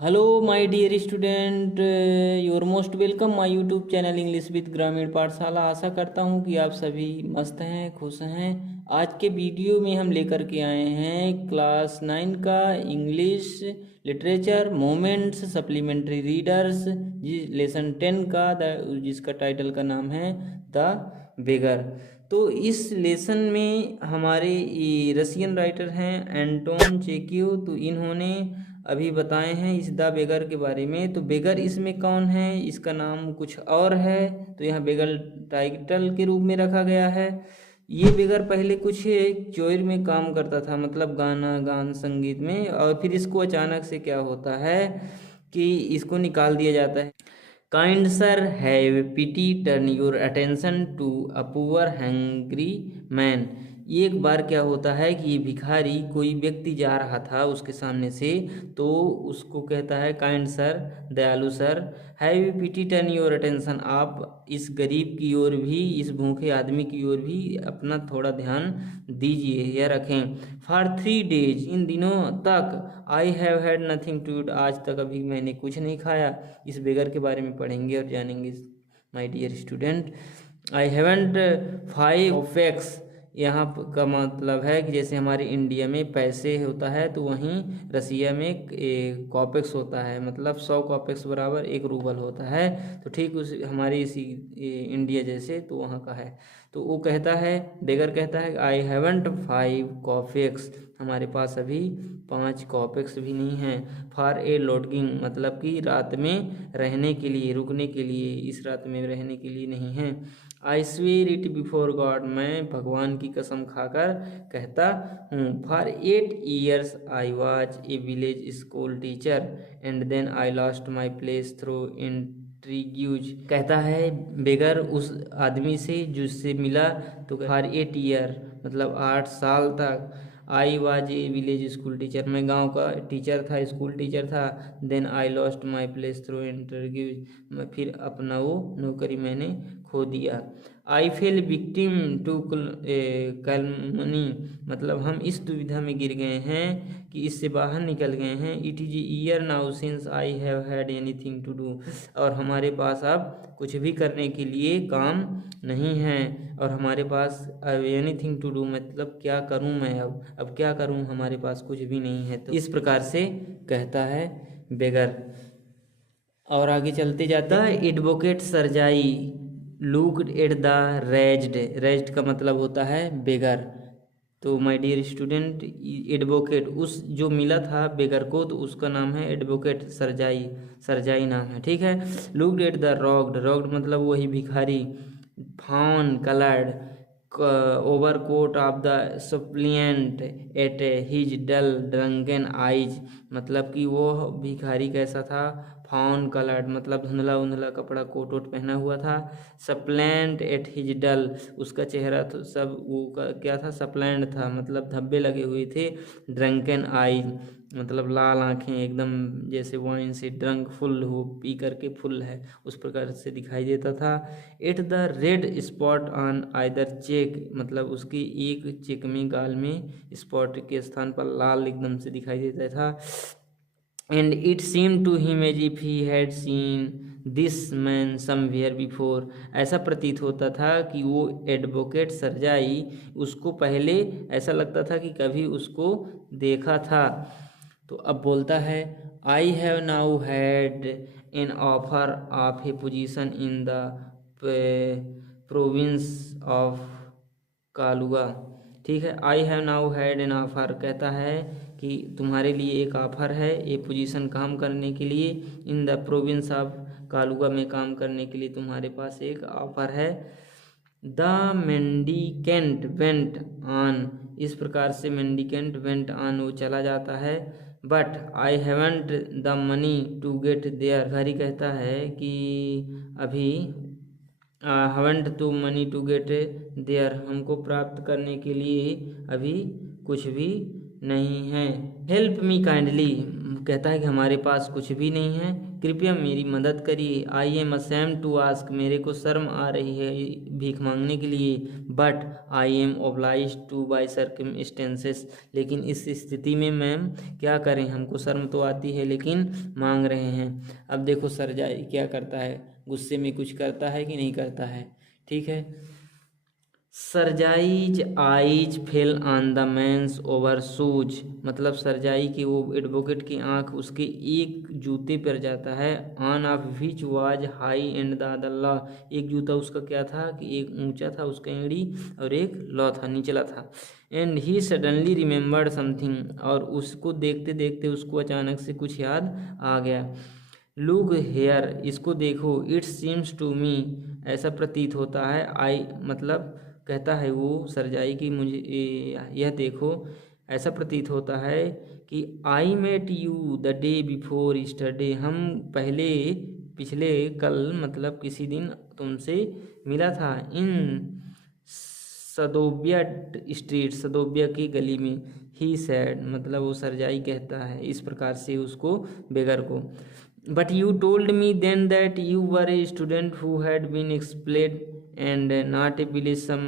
Hello my dear student, your most welcome my YouTube channel English with Gramin Pathshala. आशा करता हूँ कि आप सभी मस्त हैं, खुश हैं। आज के वीडियो में हम लेकर के आए हैं क्लास 9 का English literature moments supplementary readers lesson 10 का जिसका टाइटल का नाम है द बेगर। तो इस लेसन में हमारे रशियन राइटर हैं एंटोन चेक्यू। तो इन्होंने अभी बताए हैं इस द बेगर के बारे में। तो बेगर इसमें कौन है, इसका नाम कुछ और है, तो यहाँ बेगर टाइटल के रूप में रखा गया है। ये बेगर पहले कुछ चोर में काम करता था, मतलब गान संगीत में, और फिर इसको अचानक से क्या होता है कि इसको निकाल दिया जाता है। Kind sir, have pity, turn your attention to a poor hungry man. एक बार क्या होता है कि भिखारी, कोई व्यक्ति जा रहा था उसके सामने से, तो उसको कहता है काइंड सर, दयालु सर, have pity, turn your attention, आप इस गरीब की ओर भी, इस भूखे आदमी की ओर भी अपना थोड़ा ध्यान दीजिए या रखें। फॉर 3 डेज, इन दिनों तक, I have had nothing to eat, आज तक अभी मैंने कुछ नहीं खाया। इस बेगर के बारे में पढ़ेंगे और जानेंगे my dear student. I haven't 5 fax, यहाँ का मतलब है कि जैसे हमारे इंडिया में पैसे होता है, तो वहीं रसिया में कॉपेक्स होता है, मतलब 100 कॉपेक्स बराबर 1 रूबल होता है। तो ठीक उस हमारे इसी इंडिया जैसे तो वहाँ का है। तो वो कहता है, बेगर कहता है आई हैवेंट 5 कॉपेक्स, हमारे पास अभी 5 कॉपेक्स भी नहीं हैं। फॉर ए लॉडगिंग, मतलब कि रात में रहने के लिए, रुकने के लिए, इस रात में रहने के लिए नहीं है। I swear it before God, मैं भगवान की कसम खाकर कहता हूँ। For 8 years I was a village school teacher and then I lost my place through intrigues, कहता है बेगर उस आदमी से जिससे मिला। तो फॉर 8 ईयर मतलब 8 साल तक, I was a village school teacher, मैं गांव का टीचर था, स्कूल टीचर था। Then I lost my place through interviews, मैं फिर अपना वो नौकरी मैंने खो दिया। I fell victim to calumny, मतलब हम इस दुविधा में गिर गए हैं कि इससे बाहर निकल गए हैं। It is year now since I have had anything to do, और हमारे पास अब कुछ भी करने के लिए काम नहीं है, और हमारे पास अब एनीथिंग टू डू मतलब क्या करूं मैं, अब क्या करूं, हमारे पास कुछ भी नहीं है। तो इस प्रकार से कहता है बेगर। और आगे चलते जाता है। Advocate Sergei looked at the ragged, ragged का मतलब होता है बेगर। तो माय डियर स्टूडेंट, एडवोकेट उस जो मिला था बेगर को, तो उसका नाम है एडवोकेट सरजाई, सरजाई नाम है, ठीक है। Looked at the ragged, ragged मतलब वही भिखारी। Fawn coloured overcoat of the suppliant at his dull drunken eyes, मतलब कि वो भिखारी कैसा था, फाउन कलर्ड मतलब धुंधला उंधला कपड़ा कोट वोट पहना हुआ था। सप्लेंट एट हिज डल, उसका चेहरा तो सब वो क्या था, सप्लेंट था, मतलब धब्बे लगे हुए थे। ड्रंकन आई मतलब लाल आंखें, एकदम जैसे वाइन से ड्रंक, फुल हो, पी करके फुल है, उस प्रकार से दिखाई देता था। At the red spot on either cheek, मतलब उसकी एक चेक में, गाल में स्पॉट के स्थान पर लाल एकदम से दिखाई देता था। And it seem to him as if he had seen this man somewhere before, ऐसा प्रतीत होता था कि वो एडवोकेट सरजाई, उसको पहले ऐसा लगता था कि कभी उसको देखा था। तो अब बोलता है I have now had an offer of a position in the province of Kaluga, ठीक है। I have now had an offer, कहता है कि तुम्हारे लिए एक ऑफर है, ये पोजीशन काम करने के लिए, इन द प्रोविंस ऑफ कालुआ में काम करने के लिए तुम्हारे पास एक ऑफर है। द मेंडिकेंट वेंट ऑन, इस प्रकार से मेंडिकेंट वेंट ऑन वो चला जाता है। But I haven't the money to get there, भिखारी कहता है कि अभी haven't to money to get there, हमको प्राप्त करने के लिए अभी कुछ भी नहीं है। हेल्प मी काइंडली, कहता है कि हमारे पास कुछ भी नहीं है, कृपया मेरी मदद करिए। I am ashamed to ask, मेरे को शर्म आ रही है भीख मांगने के लिए। But I am obliged to by circumstances, लेकिन इस स्थिति में मैम क्या करें, हमको शर्म तो आती है लेकिन मांग रहे हैं। अब देखो सरजाई क्या करता है, गुस्से में कुछ करता है कि नहीं करता है, ठीक है। Sergei's eyes fell on the man's overshoes, मतलब सरजाई की वो एडवोकेट की आंख उसके एक जूते पर जाता है। On of which was high and the other law, एक जूता उसका क्या था कि एक ऊंचा था उसका एड़ी और एक लॉ था निचला था। And he suddenly remembered something, और उसको देखते देखते उसको अचानक से कुछ याद आ गया। लुक हेयर, इसको देखो, इट सीम्स टू मी, ऐसा प्रतीत होता है। आई मतलब कहता है वो सरजाई की मुझे यह देखो, ऐसा प्रतीत होता है कि I met you the day before yesterday, हम पहले पिछले कल मतलब किसी दिन तुमसे मिला था। इन सदोबिया स्ट्रीट, सदोबिया की गली में। ही सैड, मतलब वो सरजाई कहता है इस प्रकार से उसको बेगर को। But you told me then that you were a student who had been expelled and not a village some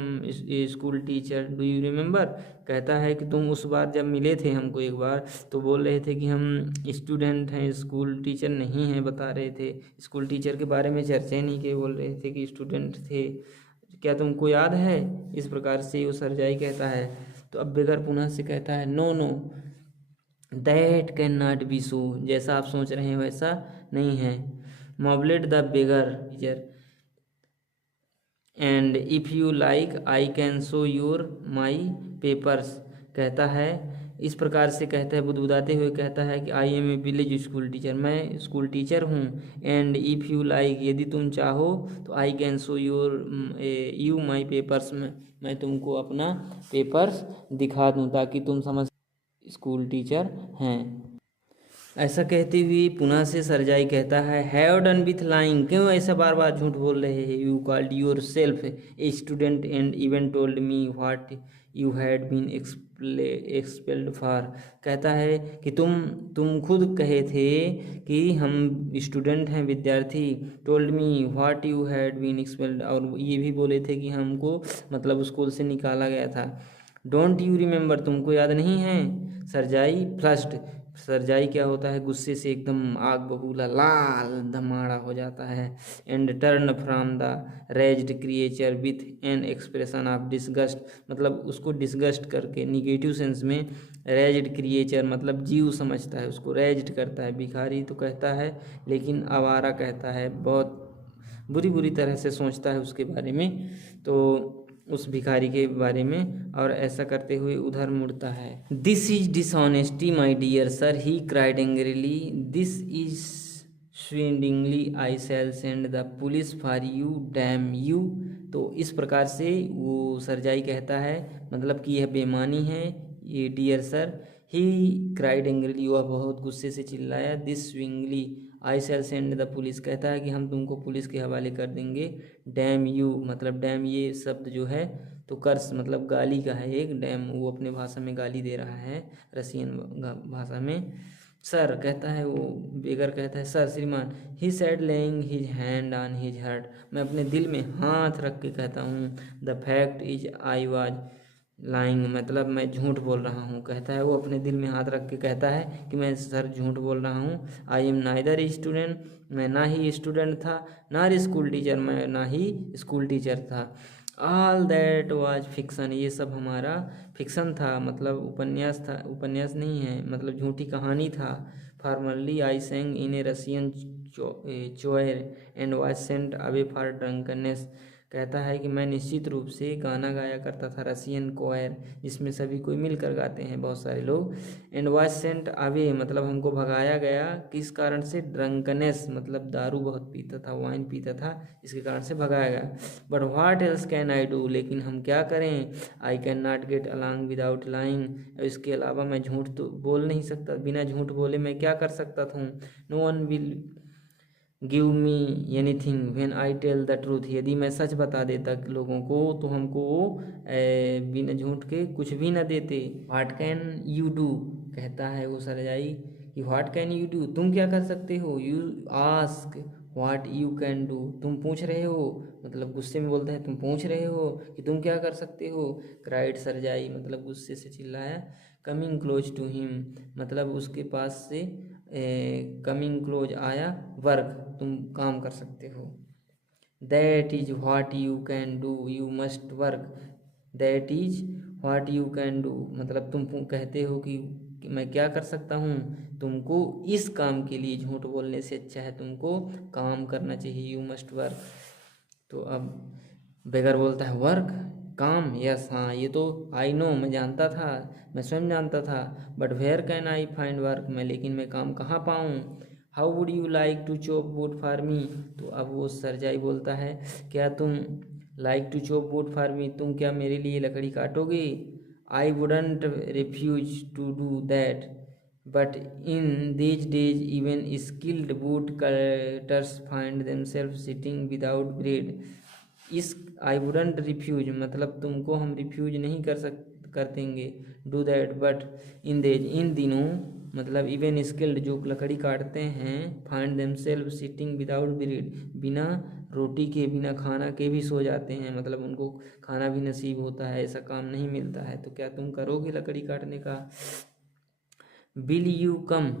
school teacher, do you remember, कहता है कि तुम उस बार जब मिले थे हमको एक बार तो बोल रहे थे कि हम स्टूडेंट हैं, स्कूल टीचर नहीं हैं, बता रहे थे स्कूल टीचर के बारे में चर्चा नहीं किए, बोल रहे थे कि स्टूडेंट थे, क्या तुमको याद है, इस प्रकार से वो सरजाई कहता है। तो अब बेगर पुनः से कहता है no no that can not be so, जैसा आप सोच रहे हैं वैसा नहीं है। Mumbled the beggar teacher and if you like I can show your my papers, कहता है इस प्रकार से कहता है बुदबुदाते हुए कहता है कि I am a village school teacher, मैं स्कूल टीचर हूँ। एंड इफ़ यू लाइक, यदि तुम चाहो तो I can show your you my papers, मैं तुमको अपना पेपर्स दिखा दूँ ताकि तुम समझ स्कूल टीचर हैं। ऐसा कहते हुए पुनः से सरजाई कहता है हैव डन विथ लाइंग, क्यों ऐसा बार बार झूठ बोल रहे हैं। You called yourself a student and even told me what you had been expelled for, कहता है कि तुम खुद कहे थे कि हम स्टूडेंट हैं, विद्यार्थी। Told me what you had been expelled, और ये भी बोले थे कि हमको मतलब स्कूल से निकाला गया था। डोंट यू रिमेंबर, तुमको याद नहीं है। सरजाई फ्लस्ड, सरजाई क्या होता है गुस्से से एकदम आग बबूला लाल धमाड़ा हो जाता है। And turn from the raised creature with an expression of disgust, मतलब उसको डिस्गस्ट करके निगेटिव सेंस में, रेज्ड क्रिएचर मतलब जीव समझता है उसको, रेज्ड करता है, भिखारी तो कहता है लेकिन आवारा कहता है, बहुत बुरी बुरी तरह से सोचता है उसके बारे में, तो उस भिखारी के बारे में, और ऐसा करते हुए उधर मुड़ता है। This is dishonesty my dear sir, he cried angrily, this is swindling, I shall send the police for you damn you. तो इस प्रकार से वो सरजाई कहता है मतलब कि यह बेईमानी है ये dear sir. He cried angrily, वह बहुत गुस्से से चिल्लाया। This swindling I shall send the police, कहता है कि हम तुमको पुलिस के हवाले कर देंगे। डैम यू, मतलब डैम ये शब्द जो है तो कर्स मतलब गाली का है एक, डैम वो अपने भाषा में गाली दे रहा है रसियन भाषा में। सर कहता है वो बेगर कहता है सर श्रीमान, he said laying his hand on his heart, मैं अपने दिल में हाथ रख के कहता हूँ। The fact is I was lying, मतलब मैं झूठ बोल रहा हूँ, कहता है वो अपने दिल में हाथ रख के कहता है कि मैं सर झूठ बोल रहा हूँ। I M neither a student, मैं ना ही स्टूडेंट था, ना ही स्कूल टीचर, मैं ना ही स्कूल टीचर था। ऑल दैट वाज फिक्सन, ये सब हमारा फिक्सन था, मतलब उपन्यास था, उपन्यास नहीं है, मतलब झूठी कहानी था। Formerly I sang in a Russian choir and was sent away for drunkenness, कहता है कि मैं निश्चित रूप से गाना गाया करता था रसियन कोयर, जिसमें सभी कोई मिलकर गाते हैं बहुत सारे लोग। एंड वाज सेंट अवे मतलब हमको भगाया गया, किस कारण से, ड्रंकनेस मतलब दारू बहुत पीता था, वाइन पीता था, इसके कारण से भगाया गया। But what else can I do, लेकिन हम क्या करें। आई can not get along without lying, इसके अलावा मैं झूठ तो बोल नहीं सकता, बिना झूठ बोले मैं क्या कर सकता था। No one will give me anything when I tell the truth, यदि मैं सच बता देता लोगों को तो हमको बिना झूठ के कुछ भी ना देते। व्हाट कैन यू डू, कहता है वो सरजाई कि व्हाट कैन यू डू, तुम क्या कर सकते हो। You ask what you can do, तुम पूछ रहे हो, मतलब गुस्से में बोलता है तुम पूछ रहे हो कि तुम क्या कर सकते हो। क्राइड सरजाई, मतलब गुस्से से चिल्लाया। कमिंग क्लोज टू हिम, मतलब उसके पास से कमिंग क्लोज आया, वर्क, तुम काम कर सकते हो। That is what you can do, you must work. That is what you can do, मतलब तुम कहते हो कि मैं क्या कर सकता हूँ, तुमको इस काम के लिए झूठ बोलने से अच्छा है तुमको काम करना चाहिए, यू मस्ट वर्क। तो अब बेगर बोलता है वर्क, काम, यस हाँ ये तो आई नो, मैं जानता था, मैं स्वयं जानता था। But where can I find work, मैं लेकिन मैं काम कहाँ पाऊँ। How would you like to chop wood for me, तो अब वो सरजाई बोलता है क्या तुम like to chop wood for me, तुम क्या मेरे लिए लकड़ी काटोगे। I wouldn't refuse to do that, but in these days even skilled wood cutters find themselves sitting without bread. इस आई वुडंट रिफ्यूज, मतलब तुमको हम रिफ्यूज नहीं कर देंगे डू दैट, बट इन देज, इन दिनों, मतलब इवन स्किल्ड, जो लकड़ी काटते हैं, find themselves sitting without bread, बिना रोटी के, बिना खाना के भी सो जाते हैं, मतलब उनको खाना भी नसीब होता है, ऐसा काम नहीं मिलता है। तो क्या तुम करोगे लकड़ी काटने का। Will you come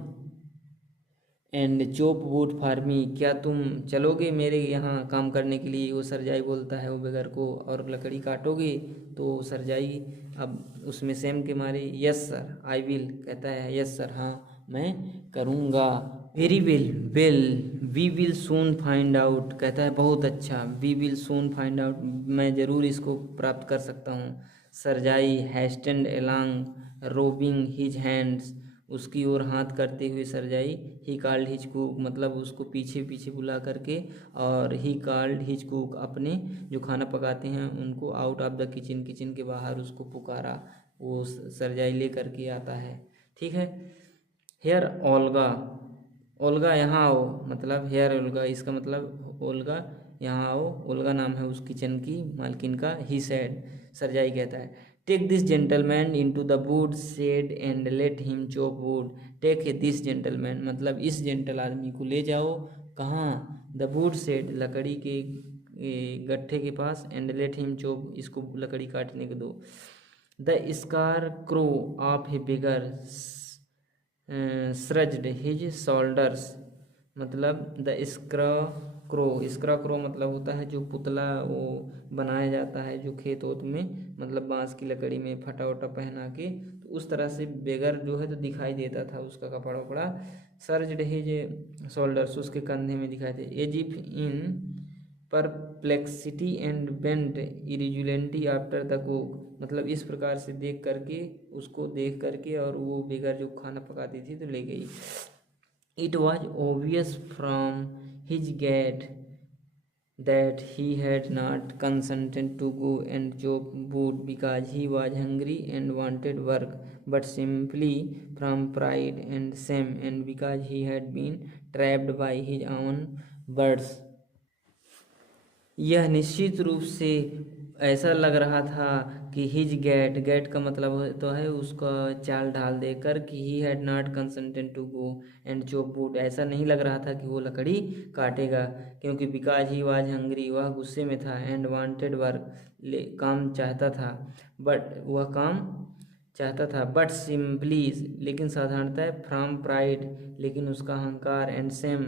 and chop wood for मी, क्या तुम चलोगे मेरे यहाँ काम करने के लिए, वो सरजाई बोलता है वो बेगर को, और लकड़ी काटोगे। तो सरजाई अब उसमें सेम के मारे यस सर आई विल, कहता है यस सर हाँ मैं करूँगा। Very well, well we will soon find out, कहता है बहुत अच्छा, we will soon find out, मैं ज़रूर इसको प्राप्त कर सकता हूँ। Sergei hastened along rubbing his hands, उसकी ओर हाथ करते हुए Sergei he called his cook, मतलब उसको पीछे पीछे बुला करके, और ही कॉल्ड हिज कुक, अपने जो खाना पकाते हैं उनको out of the kitchen, kitchen के बाहर उसको पुकारा। वो सरजाई ले करके आता है, ठीक है। हेयर ओल्गा, ओल्गा यहाँ आओ, मतलब हेयर ओल्गा, इसका मतलब ओल्गा यहाँ आओ, ओल्गा नाम है उस किचन की मालकिन का। ही सेड, सरजाई कहता है take this gentleman into the wood shed and let him chop wood. Take this gentleman, मतलब इस जेंटल आदमी को ले जाओ, कहाँ, द वुड शेड, लकड़ी के गट्ठे के पास, एंड लेट हिम चॉप, इसको लकड़ी काटने को दो। The scarecrow of a beggar shrugged his shoulders, मतलब द स्क्रा क्रो मतलब होता है जो पुतला वो बनाया जाता है जो खेत वोत में, मतलब बांस की लकड़ी में फटा वटा पहना के, तो उस तरह से बेगर जो है तो दिखाई देता था उसका कपड़ा वपड़ा। सर्ज्ड हिज शोल्डर्स, उसके कंधे में दिखाई दे। As if in perplexity and bent irresolutely after the cook, मतलब इस प्रकार से देख करके, उसको देख करके, और वो बेगर जो खाना पकाती थी तो ले गई। It was obvious from his gait that he had not consented to go and chop wood because he was hungry and wanted work, but simply from pride and shame, and because he had been trapped by his own birds। यह निश्चित रूप से ऐसा लग रहा था कि his gate, gate का मतलब तो है उसका चाल ढाल देकर कि he had not consented to go and chop wood, ऐसा नहीं लग रहा था कि वो लकड़ी काटेगा, क्योंकि बिकॉज ही वाज हंग्री, वह गुस्से में था, एंड वांटेड वर्क, काम चाहता था, बट वह काम चाहता था, बट सिंपली, लेकिन साधारणतः, फ्रॉम प्राइड, लेकिन उसका अहंकार, and shame,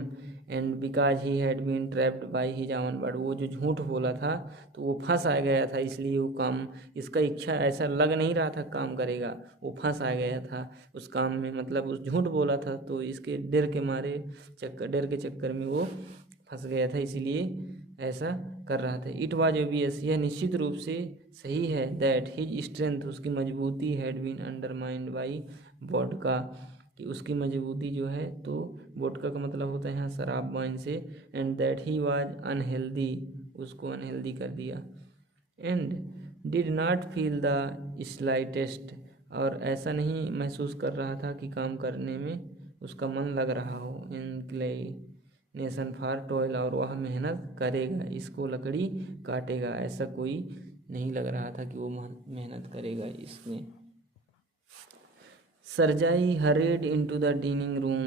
and because he had been trapped by his own word, वो जो झूठ बोला था तो वो फंस आ गया था, इसलिए वो काम, इसका इच्छा ऐसा लग नहीं रहा था काम करेगा, वो फंस आ गया था उस काम में, मतलब उस झूठ बोला था तो इसके डर के मारे, डर के चक्कर में वो फंस गया था, इसीलिए ऐसा कर रहा था। इट वाज ओबियस, यह निश्चित रूप से सही है, दैट हिज स्ट्रेंथ, उसकी मजबूती, had been undermined by vodka, कि उसकी मजबूती जो है तो वोडका का मतलब होता है यहाँ शराब वाइन से, and that he was unhealthy, उसको अनहेल्दी कर दिया, and did not feel the slightest, और ऐसा नहीं महसूस कर रहा था कि काम करने में उसका मन लग रहा हो, इंक्लिनेशन फॉर टॉयल, और वह मेहनत करेगा, इसको लकड़ी काटेगा, ऐसा कोई नहीं लग रहा था कि वो मेहनत करेगा इसमें। Sergei hurried into the dining room,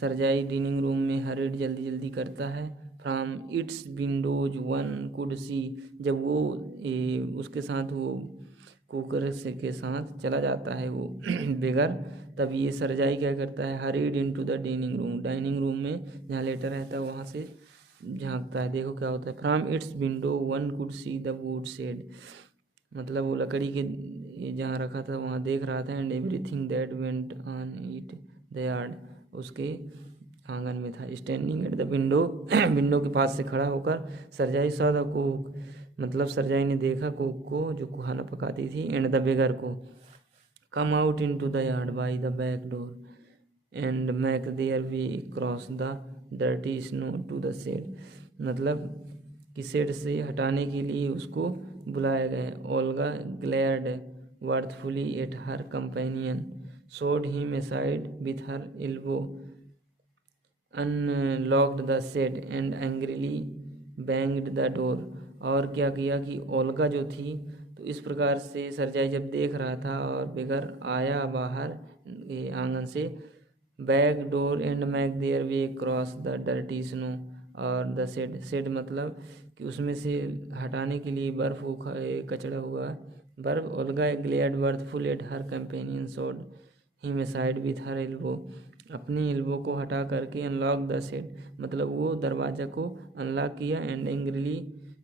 Sergei dining room में हरेड जल्दी जल्दी करता है। From its windows one could see, जब वो उसके साथ वो कुकर से के साथ चला जाता है वो बेगर, तब ये सरजाई क्या करता है, hurried into the dining room में जहाँ लेटा रहता है वहाँ से झांकता है। देखो क्या होता है, from its window one could see the wood shed, मतलब वो लकड़ी के जहाँ रखा था वहाँ देख रहा था। And everything that went on it the yard, उसके आंगन में था। Standing at the window, window के पास से खड़ा होकर सरजाई सॉ द कुक, मतलब सरजाई ने देखा कुक को जो खाना पकाती थी। एंड द बेगर को, come out into the yard by the back door and make their way cross the dirty snow to the shed, मतलब कि शेड से हटाने के लिए उसको बुलाया गया। Olga glared wrathfully at her companion, showed him aside with her elbow, unlocked the shed and angrily banged the door। और क्या किया कि ओल्गा जो थी, तो इस प्रकार से सरजाई जब देख रहा था और बेगर आया बाहर आंगन से, back door and make their way cross the dirty snow, और द शेड मतलब कि उसमें से हटाने के लिए बर्फ कचड़ा हुआ बर्फ। Olga glared worthful eight her companion, showed him aside with her elbow, अपनी एल्बो को हटा करके अनलॉक द शेड, मतलब वो दरवाज़ा को अनलॉक किया। And angrily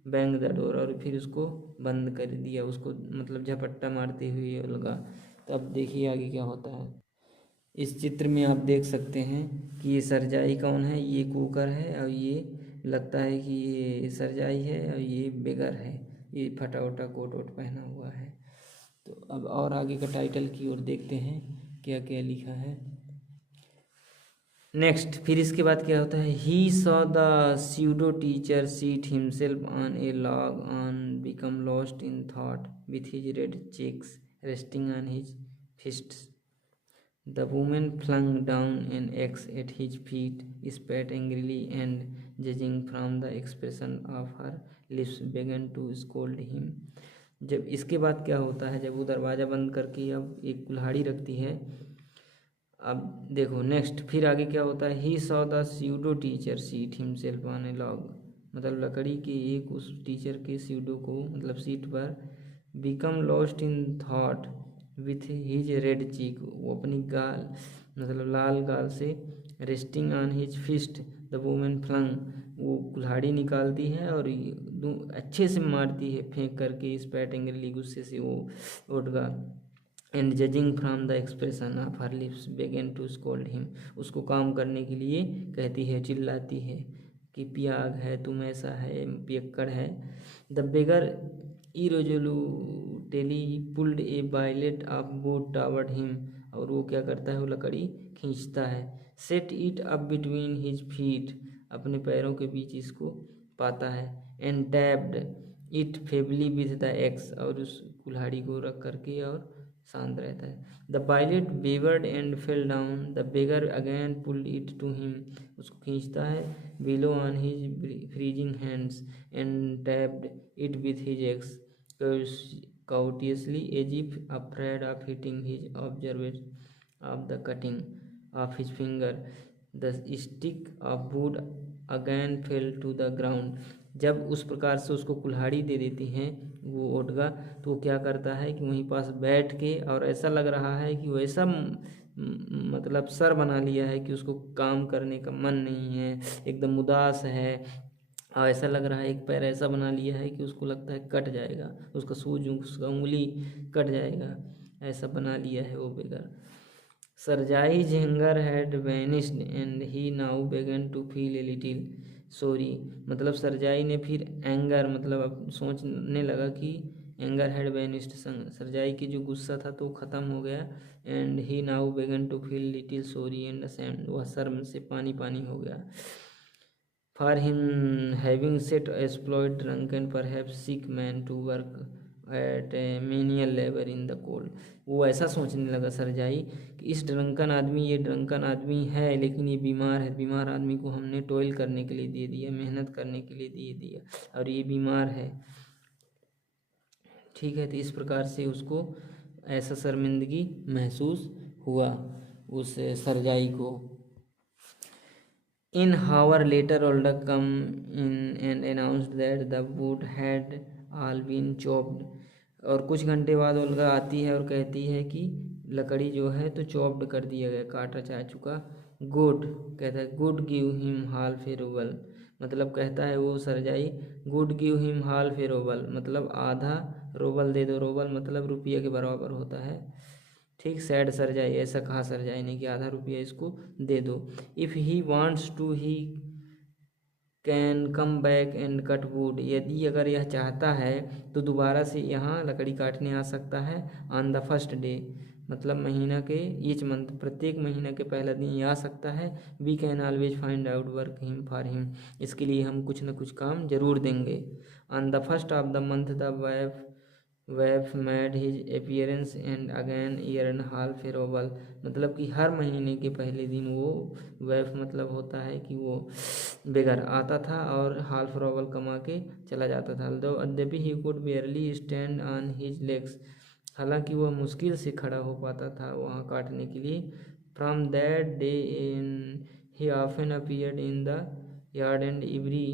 bang the door, और फिर उसको बंद कर दिया, उसको मतलब झपट्टा मारती हुई ओल्गा। तब देखिए आगे क्या होता है। इस चित्र में आप देख सकते हैं कि ये सरजाई कौन है, ये कुकर है, और ये लगता है कि ये सरजाई है और ये बेगर है, ये फटा उटा कोट वोट पहना हुआ है। तो अब और आगे का टाइटल की ओर देखते हैं क्या क्या लिखा है। नेक्स्ट, फिर इसके बाद क्या होता है, he saw the pseudo teacher seat himself on a log on become lost in thought with his red cheeks resting on his fists. The woman flung down an axe at his feet, spat angrily, and judging from the expression of her lips began to scold him। जब इसके बाद क्या होता है, जब वो दरवाज़ा बंद करके अब एक कुल्हाड़ी रखती है। अब देखो नेक्स्ट, फिर आगे क्या होता है, he saw the pseudo teacher seat himself on a log, मतलब लकड़ी के एक उस टीचर के स्यूडो को मतलब सीट पर, become lost in thought with his red cheek, वो अपनी गाल मतलब लाल गाल से, resting on his fist the women flung, वो कुल्हाड़ी निकालती है और अच्छे से मारती है फेंक करके, स्पैट एंग्रीली, गुस्से से वो Olga. And judging from the expression of her lips बेगन टू स्कोल्ड हिम, उसको काम करने के लिए कहती है, चिल्लाती है कि पियाग है, तुम ऐसा है, पियक्कड़ है। The beggar irresolutely pulled a billet of wood toward him, और वो क्या करता है, वो लकड़ी खींचता है। Set it up between his feet, अपने पैरों के बीच इसको पाता है। And tapped it feebly with the axe, और उस कुल्हाड़ी को रख करके और शांत रहता है। The billet wavered and fell down, the beggar again pulled it to him, उसको खींचता है blew on his freezing hands and tapped it with his axe courteously as if afraid of hitting his observers of the cutting of his finger. The stick of wood again fell to the ground। जब उस प्रकार से उसको कुल्हाड़ी दे देती हैं वो Olga, तो वो क्या करता है कि वहीं पास बैठ के, और ऐसा लग रहा है कि वो ऐसा मतलब सर बना लिया है कि उसको काम करने का मन नहीं है, एकदम उदास है, और ऐसा लग रहा है एक पैर ऐसा बना लिया है कि उसको लगता है कट जाएगा, उसका सूज उसका उंगली कट जाएगा, ऐसा बना लिया है वो beggar. Sergei anger had vanished and he now began to feel a little sorry, मतलब सरजाई ने फिर एंगर मतलब अब सोचने लगा कि एंगर हैड वैनिस्ड, सरजाई की जो गुस्सा था तो ख़त्म हो गया। And he now began to feel little sorry and ashamed, वह शर्म से पानी पानी हो गया। For him having set exploit drunken perhaps sick man to work at a menial labor in the cold, वो ऐसा सोचने लगा सरजाई कि इस ड्रंकन आदमी, ये ड्रंकन आदमी है लेकिन ये बीमार है, बीमार आदमी को हमने टॉयल करने के लिए दे दिया, मेहनत करने के लिए दे दिया, और ये बीमार है, ठीक है। तो इस प्रकार से उसको ऐसा शर्मिंदगी महसूस हुआ उस सरजाई को। इन हावर लेटर ओल्डर come in and announced that the wood had all been chopped. और कुछ घंटे बाद ओल्गा आती है और कहती है कि लकड़ी जो है तो चॉप्ड कर दिया गया, काटा जा चुका। गुड कहता है, गुड गिव हिम हाल फेरोबल, मतलब कहता है वो सरजाई, गुड गिव हिम हाल फेरोबल मतलब आधा रोबल दे दो, रोबल मतलब रुपये के बराबर होता है। ठीक, सैड सरजाई, ऐसा कहा सरजाई ने कि आधा रुपया इसको दे दो। If he wants to he can come back and cut wood, यदि अगर यह चाहता है तो दोबारा से यहाँ लकड़ी काटने आ सकता है। ऑन द फर्स्ट डे मतलब महीना के, ईच मंथ प्रत्येक महीना के पहला दिन ये आ सकता है। We can always find out work him for him, इसके लिए हम कुछ न कुछ काम जरूर देंगे। On the first of the month the waif made his appearance and again earned half a rouble, मतलब कि हर महीने के पहले दिन वो वैफ मतलब होता है कि वो बेगर आता था और हाल फेरोबल कमा के चला जाता था। दो अद्यपि he could barely stand on his legs, हालांकि वह मुश्किल से खड़ा हो पाता था वहाँ काटने के लिए। From that day in he often appeared in the yard and every,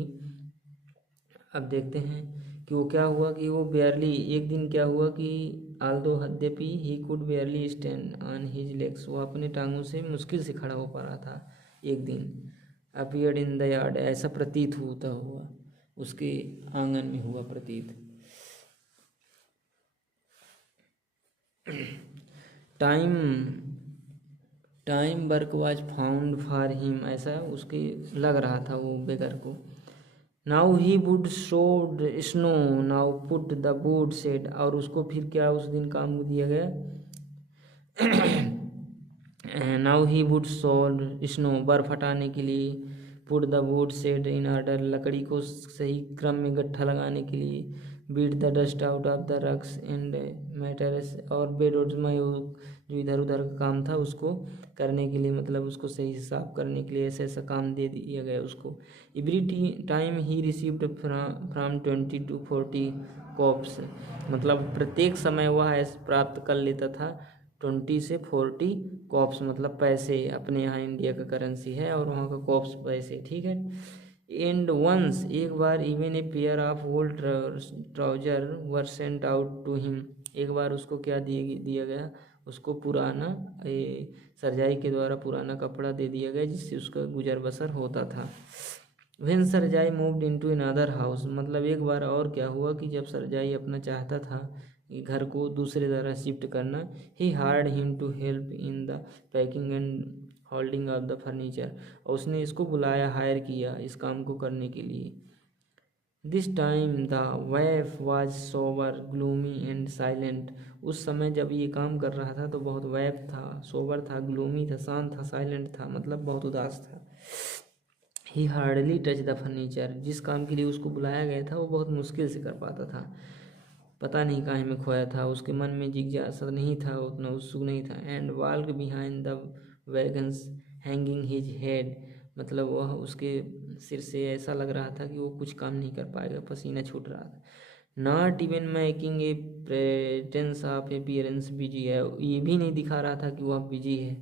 अब देखते हैं कि वो क्या हुआ कि वो बेयरली, एक दिन क्या हुआ कि आल्दो यद्यपि ही could barely stand on his legs, वो अपने टांगों से मुश्किल से खड़ा हो पा रहा था एक दिन। अपीयर्ड इन द यार्ड, ऐसा प्रतीत होता हुआ उसके आंगन में हुआ प्रतीत। Time work was found for him, ऐसा उसके लग रहा था वो बेगर को। Now he would shovel snow now put the wood set, और उसको फिर क्या उस दिन काम दिया गया। Now he would shovel snow, बर्फ हटाने के लिए, put the wood set in order, लकड़ी को सही क्रम में गट्ठा लगाने के लिए, beat the dust out of the rugs and matters, और बेड में जो इधर उधर का काम था उसको करने के लिए, मतलब उसको सही से साफ करने के लिए ऐसा ऐसा काम दे दिया गया उसको। Every time he received from 20 to 40 kopecks, मतलब प्रत्येक समय वह ऐसे प्राप्त कर लेता था 20 से 40 कॉप्स, मतलब पैसे, अपने यहाँ इंडिया का करेंसी है और वहाँ का कॉप्स पैसे, ठीक है। एंड वंस, एक बार, even a pair of old trouser were sent out to him, एक बार उसको क्या दिया गया, उसको पुराना सरजाई के द्वारा पुराना कपड़ा दे दिया गया जिससे उसका गुजर बसर होता था। When Sergei moved into another house, मतलब एक बार और क्या हुआ कि जब सरजाई अपना चाहता था कि घर को दूसरे तरह शिफ्ट करना, he had him to help in the packing and holding of the furniture, और उसने इसको बुलाया, हायर किया इस काम को करने के लिए। This time the wife was sober gloomy and silent, उस समय जब ये काम कर रहा था तो बहुत वाइफ था, सोबर था, ग्लूमी था, शांत था, साइलेंट था मतलब बहुत उदास था। ही हार्डली टच द फर्नीचर, जिस काम के लिए उसको बुलाया गया था वो बहुत मुश्किल से कर पाता था, पता नहीं काहे में खोया था, उसके मन में जिज्ञासा नहीं था, उतना उत्सुक नहीं था। And walk behind the wagons hanging his head, मतलब वह उसके सिर से ऐसा लग रहा था कि वो कुछ काम नहीं कर पाएगा, पसीना छूट रहा था। Not even making a pretence of appearance busy है, ये भी नहीं दिखा रहा था कि वह बिजी है।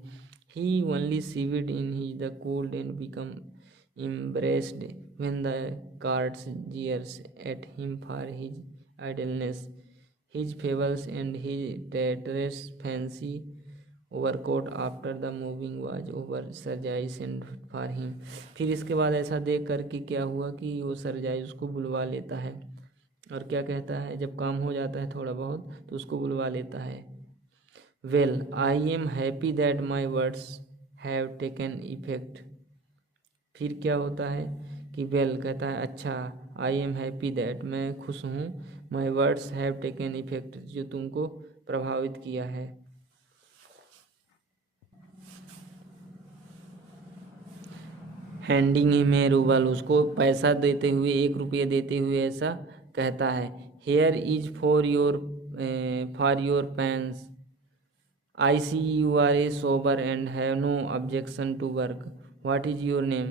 He only shivered in his the cold and become embraced when the cards jeers at him for his idleness, his fables and his traitorous fancy overcoat after the moving was over, सरजाई sent for him। फिर इसके बाद ऐसा देख करके क्या हुआ कि वो सरजाई उसको बुलवा लेता है और क्या कहता है, जब काम हो जाता है थोड़ा बहुत तो उसको बुलवा लेता है। Well I am happy that my words have taken effect, फिर क्या होता है कि वेल कहता है अच्छा, आई एम हैप्पी दैट, मैं खुश हूँ, my words have taken effect, जो तुमको प्रभावित किया है। हैंडिंग हिम ए रूबल, उसको पैसा देते हुए, 1 रुपये देते हुए ऐसा कहता है। Here is for your pains, I see you are a sober and have no objection to work, what is your name,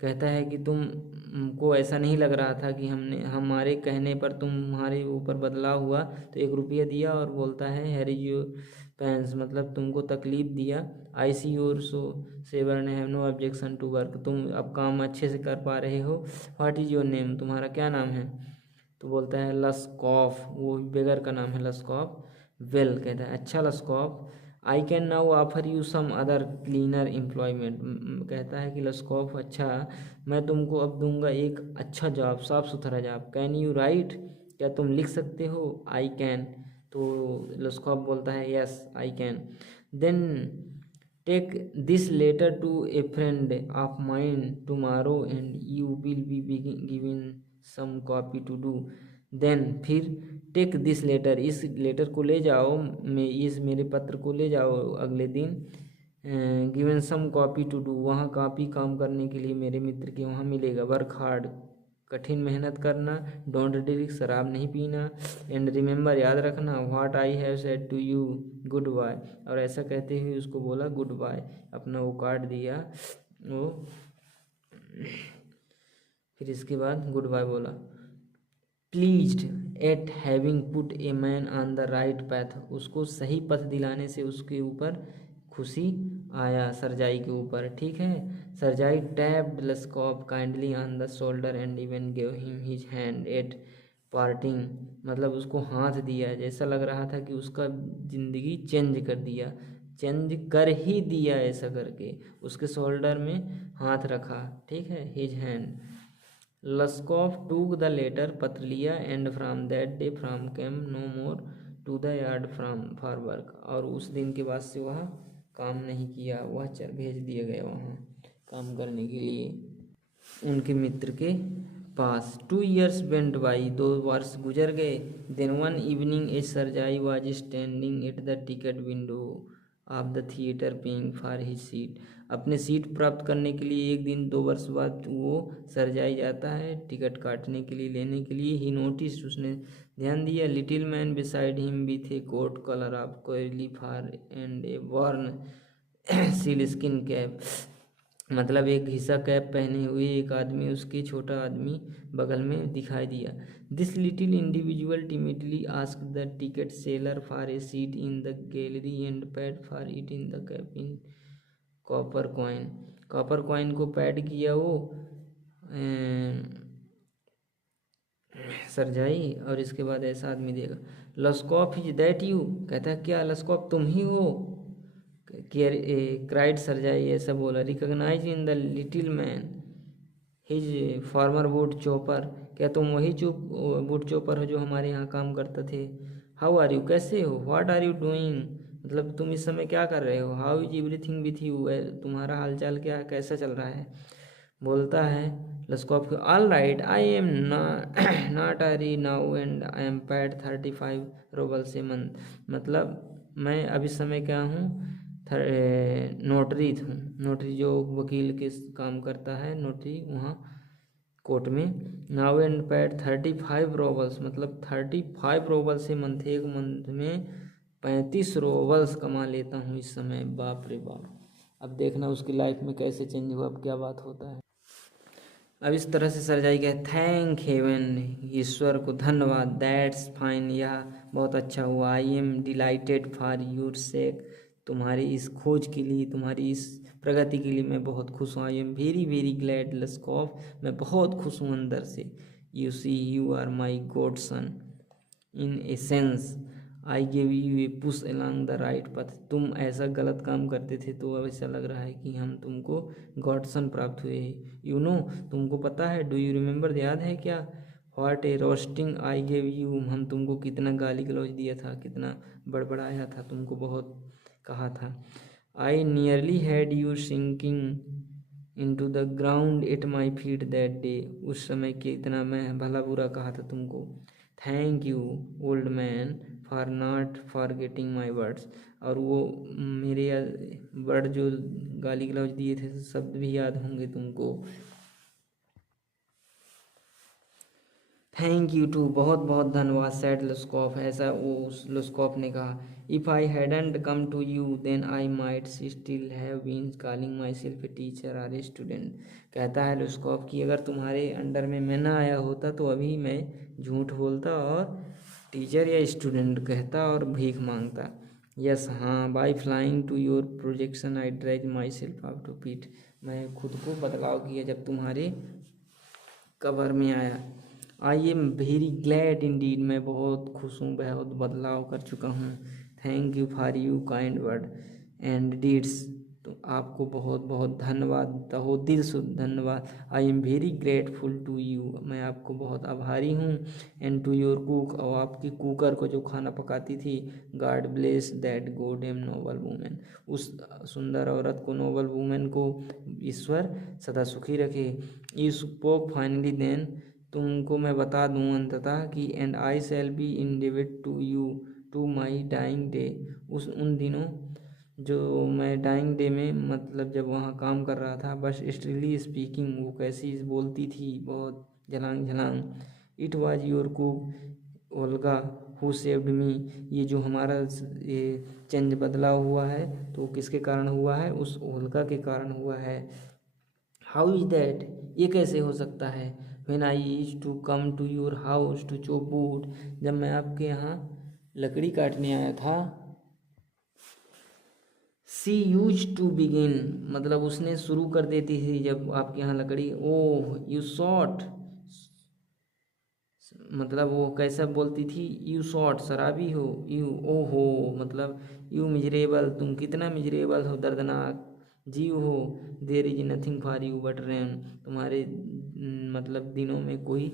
कहता है कि तुमको ऐसा नहीं लग रहा था कि हमने हमारे कहने पर तुम्हारे ऊपर बदलाव हुआ, तो 1 रुपया दिया और बोलता है हेयर इज योर पेंस मतलब तुमको तकलीफ दिया। I see your so sober have no objection to work, तुम अब काम अच्छे से कर पा रहे हो। व्हाट इज़ योर नेम, तुम्हारा क्या नाम है? तो बोलता है लस्कॉफ, वो बेगर का नाम है लस्कॉफ। वेल कहता है अच्छा Lushkoff, I can now offer you some other cleaner employment. कहता है कि लस्कॉफ अच्छा मैं तुमको अब दूंगा एक अच्छा जॉब, साफ़ सुथरा जॉब। कैन यू राइट, क्या तुम लिख सकते हो? आई कैन, तो लस्कॉफ बोलता है yes I can. Then take this letter to a friend of mine tomorrow and you will be given some copy to do. Then फिर टेक दिस लेटर, इस लेटर को ले जाओ, इस मेरे पत्र को ले जाओ अगले दिन। Given some copy to do, वहाँ काफ़ी काम करने के लिए मेरे मित्र के वहाँ मिलेगा। वर्क हार्ड, कठिन मेहनत करना। डोंट ड्रिंक, शराब नहीं पीना। एंड रिमेंबर, याद रखना। What I have said to you, goodbye, और ऐसा कहते हुए उसको बोला गुड बाय, अपना वो कार्ड दिया वो। फिर इसके बाद गुड बाय बोला। Pleased eight having put a man on the right path, उसको सही पथ दिलाने से उसके ऊपर खुशी आया, सरजाई के ऊपर। ठीक है, Sergei tapped Lushkoff kindly on the shoulder and even gave him his hand at parting, मतलब उसको हाथ दिया, जैसा लग रहा था कि उसका ज़िंदगी चेंज कर दिया, चेंज कर ही दिया, ऐसा करके उसके शोल्डर में हाथ रखा। ठीक है, his hand. लस्कॉफ took the letter, पत्र लिया। And from that day from came no more to the yard from for work, और उस दिन के बाद से वह काम नहीं किया, वह भेज दिया गया वहाँ काम करने के लिए उनके मित्र के पास। 2 years वेंट बाई, 2 वर्ष गुजर गए। Then one evening a Sergei was standing at the ticket window of the theatre paying for his seat, अपने सीट प्राप्त करने के लिए एक दिन 2 वर्ष बाद वो सरजाई जाता है टिकट काटने के लिए, लेने के लिए। ही नोटिस, उसने ध्यान दिया। Little man beside him with a coat collar of curly fur and a worn sealskin cap, मतलब एक घिसा कैप पहने हुए एक आदमी, उसके छोटा आदमी बगल में दिखाई दिया। This little individual timidly asked the ticket seller for a seat in the gallery and paid for it in the cap in copper coin, copper coin को पैड किया वो सरजाई, और इसके बाद ऐसा आदमी देगा। लस्कॉफ इज दैट यू, कहता है क्या लस्कॉफ तुम ही हो? क्राइड सरजाई, ऐसा बोला। Recognise in the little man his former wood chopper, क्या तुम वही वुड चॉपर हो जो हमारे यहाँ काम करते थे? हाउ आर यू, कैसे हो? व्हाट आर यू डूइंग, मतलब तुम इस समय क्या कर रहे हो? How is everything with you, तुम्हारा हालचाल क्या, कैसा चल रहा है? बोलता है Lushkoff, all right I am notary now and I am paid 35 roubles a month, मतलब मैं अभी समय क्या हूँ, नोटरी हूँ। नोटरी जो वकील के काम करता है, नोटरी वहाँ कोर्ट में। नाउ एंड पेड 35 रूबल्स, मतलब 35 रूबल्स से मंथ, एक मंथ में 35 रूबल्स कमा लेता हूँ इस समय। बाप रे बाप, अब देखना उसकी लाइफ में कैसे चेंज हुआ, अब क्या बात होता है। अब इस तरह से सरजाई गया, थैंक हेवन, ईश्वर को धन्यवाद। दैट्स फाइन, यह बहुत अच्छा हुआ। I am delighted for your sake, तुम्हारी इस खोज के लिए, तुम्हारी इस प्रगति के लिए मैं बहुत खुश हूँ। I am very very glad Lushkoff, मैं बहुत खुश हूँ अंदर से। You see you are my godson, in a sense I give you a push along the right path, तुम ऐसा गलत काम करते थे तो अब ऐसा लग रहा है कि हम तुमको गॉड सन प्राप्त हुए हैं। यू नो, तुमको पता है, डू यू रिमेंबर, याद है क्या? What A roasting I give you, हम तुमको कितना गाली गलौज दिया था, कितना बड़बड़ाया था, तुमको बहुत कहा था। I nearly had you sinking into the ground at my feet that day, उस समय कितना मैं भला बुरा कहा था तुमको। Thank you old man for not forgetting my words, और वो मेरे वर्ड जो गाली गलौज दिए थे शब्द भी याद होंगे तुमको। थैंक यू टू, बहुत बहुत धन्यवाद। सैड लस्कॉफ, ऐसा वो उस लस्कॉफ ने कहा। If I hadn't come to you then I might still have been calling myself a teacher or a student, कहता है लस्कॉफ कि अगर तुम्हारे अंडर में मैं ना आया होता तो अभी मैं झूठ बोलता और टीचर या स्टूडेंट कहता और भीख मांगता। यस हाँ, by flying to your projection I drag myself out to pit. मैं खुद को बदलाव किया जब तुम्हारे कवर में आया। I am very glad indeed, मैं बहुत खुश हूँ, बहुत बदलाव कर चुका हूँ। Thank you for you kind word and deeds, तो आपको बहुत बहुत धन्यवाद, तहो दिल से धन्यवाद। I am very grateful to you, मैं आपको बहुत आभारी हूँ। एंड टू योर कुक, और आपकी कुकर को जो खाना पकाती थी। God bless that goddamn noble woman, उस सुंदर औरत को, नोबल वुमेन को ईश्वर सदा सुखी रखे। यू स्पोक फाइनली देन, तुमको मैं बता दूँ अंततः कि and I shall be indebted to you to my dying day, उन दिनों जो मैं डाइंग डे में, मतलब जब वहाँ काम कर रहा था। बस स्ट्रिली स्पीकिंग, वो कैसी बोलती थी, बहुत झलांग झलांग। It was your cook Olga who saved me, ये जो हमारा ये चेंज बदलाव हुआ है तो किसके कारण हुआ है, उस ओल्गा के कारण हुआ है। हाउ इज दैट, ये कैसे हो सकता है। When I used to come to your house to chop wood, जब मैं आपके यहाँ लकड़ी काटने आया था। सी यूज टू बिगिन, मतलब उसने शुरू कर देती थी जब आपके यहाँ लकड़ी। ओह यू शॉट, मतलब वो कैसा बोलती थी, यू शॉट शराबी हो। यू ओ हो, मतलब यू मिजरेबल, तुम कितना मिजरेबल हो, दर्दनाक जीव हो। There is nothing for you but rain, तुम्हारे मतलब दिनों में कोई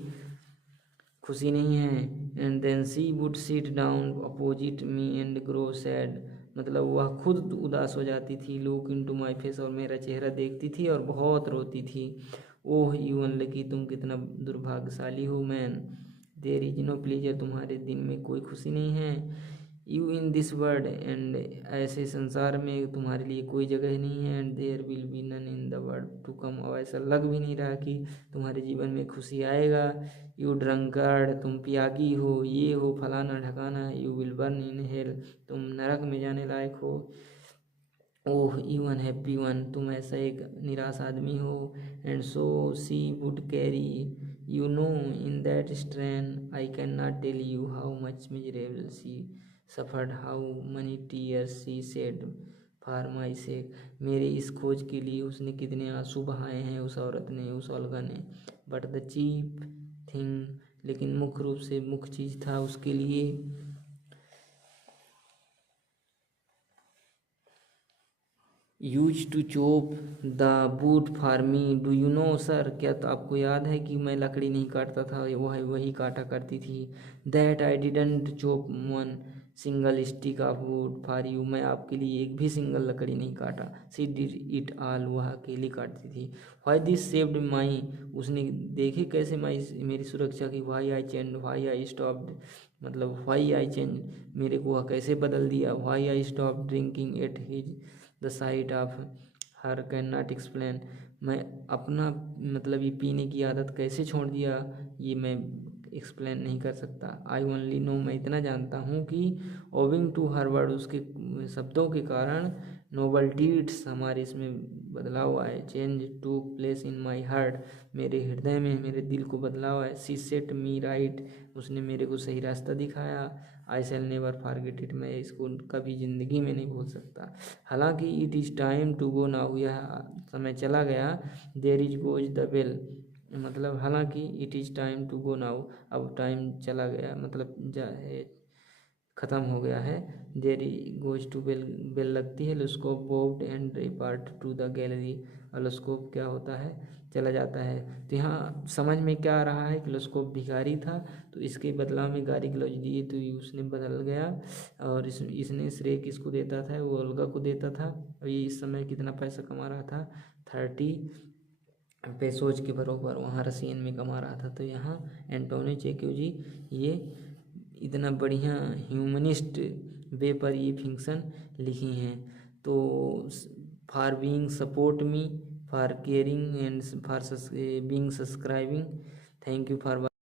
खुशी नहीं है। And then she would sit down opposite me and grow sad, मतलब वह खुद उदास हो जाती थी। लुक इनटू माय फेस, और मेरा चेहरा देखती थी और बहुत रोती थी। ओह यू अनलकी, तुम कितना दुर्भाग्यशाली हो। Man there is no pleasure, तुम्हारे दिन में कोई खुशी नहीं है। You in this world, and ऐसे संसार में तुम्हारे लिए कोई जगह नहीं है। And there will be none in the world to come, और ऐसा लग भी नहीं रहा कि तुम्हारे जीवन में खुशी आएगा। यू ड्रंकर्ड, तुम पियागी हो, ये हो फलाना ढकाना। You will burn in hell, तुम नरक में जाने लायक हो। ओह यू अनहैप्पी वन, तुम ऐसा एक निराश आदमी हो। And so she would carry you know in that strain, I can not tell you how much miserable she suffered, how many tears she shed for my sake, मेरे इस खोज के लिए उसने कितने आंसू बहाए हैं, उस औरत ने, उस ओल्गा ने। बट द चीप थिंग, लेकिन मुख्य रूप से मुख्य चीज़ था उसके लिए। Use to chop the boot for me, do you know sir, क्या तो आपको याद है कि मैं लकड़ी नहीं काटता था, वह वही काटा करती थी। That I didn't chop one single stick of would for you, मैं आपके लिए एक भी सिंगल लकड़ी नहीं काटा। सी डिड इट ऑल, वह अकेली काटती थी। वाई दिस सेव्ड माई, उसने देखे कैसे माई, मेरी सुरक्षा की। Why I change, why I stopped, मतलब वाई आई चेंज, मेरे को वह कैसे बदल दिया। Why I stop drinking at his the sight of her can not explain, मैं अपना मतलब ये पीने की आदत कैसे छोड़ दिया, ये मैं एक्सप्लेन नहीं कर सकता। आई ओनली नो, मैं इतना जानता हूँ कि ओविंग टू हर वर्ड, उसके शब्दों के कारण, नोबल डीड्स, हमारे इसमें बदलाव आए। Change to place in my heart, मेरे हृदय में, मेरे दिल को बदलाव आए। सी सेट मी राइट, उसने मेरे को सही रास्ता दिखाया। I shall never forget it, मैं इसको कभी ज़िंदगी में नहीं भूल सकता। हालांकि it is time to go now, यह समय चला गया। There is goes the bell, मतलब हालांकि it is time to go now, अब टाइम चला गया, मतलब ख़त्म हो गया है। There goes to bell, bell लगती है। Lushkoff bowed and depart to the gallery, और लुस्कोप क्या होता है, चला जाता है। तो यहाँ समझ में क्या आ रहा है कि लुस्कोप भिखारी था, तो इसके बदलाव में गाली गलौज दिए तो उसने बदल गया। और इसने श्रेय किसको देता था, वो ओल्गा को देता था। और ये इस समय कितना पैसा कमा रहा था, 30 पेसोज के बराबर वहाँ रसियन में कमा रहा था। तो यहाँ एंटोनी चेखव जी ये इतना बढ़िया ह्यूमनिस्ट वे पर ये फिक्शन लिखी हैं। तो for being support me, for caring and for being subscribing, thank you for